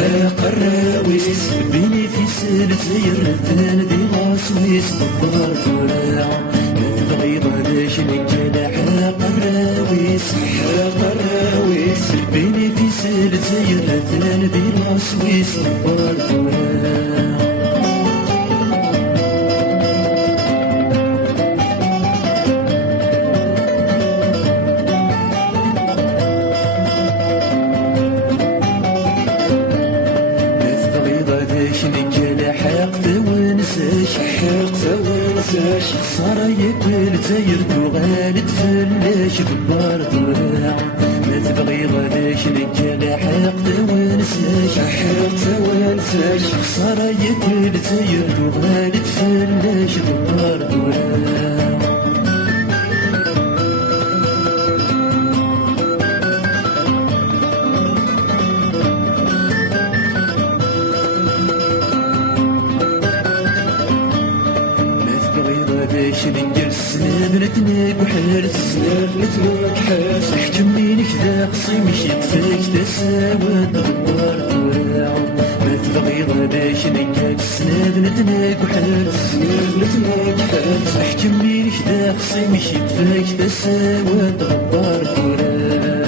حق الراويس بيني في سلسير تندي غاسويس ضبار فراع تبغي ضلاش نجال حق الراويس بيني في سلسير تندي غاسويس ضبار فراع صار يقبل زير وغالد فلاش ضبار ضراع ما تبغي غلاش نجال حق ونساش صار يقبل زير وغالد فلاش ضبار ضراع ننجل سناب نتناك وحارس سناب نتناك حارس احكمني كذا قصي مش يطفيك تساوى ضبار ضراع ما تبغي غلاش ننجل سناب نتناك وحارس سناب نتناك حارس احكمني كذا قصي مش يطفيك تساوى ضبار ضراع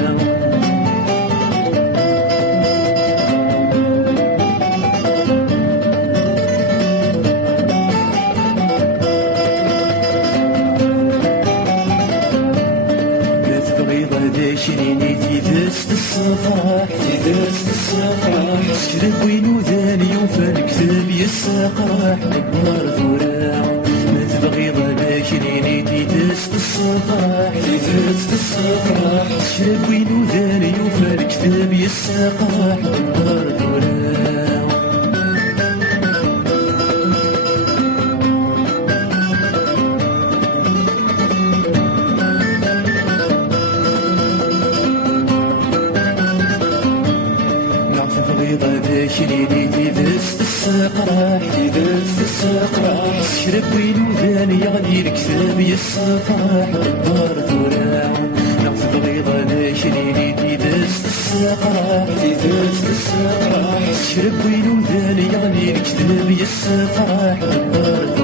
شريني في دست الصفراح شرب وين وذاني وفا الكتاب يساق راح ضبار ضراع ما تبغي ضلا شريني في دست الصفراح شرب وين وذاني وفا الكتاب يساق راح ضبار ضراع شريني في دست الساقراح شرب وين وذاني يغلي الكتاب يسافراح ضبار ضراع نعطف بغيضة لا شريني في دست الساقراح شرب وين وذاني يغلي الكتاب يسافراح ضبار ضراع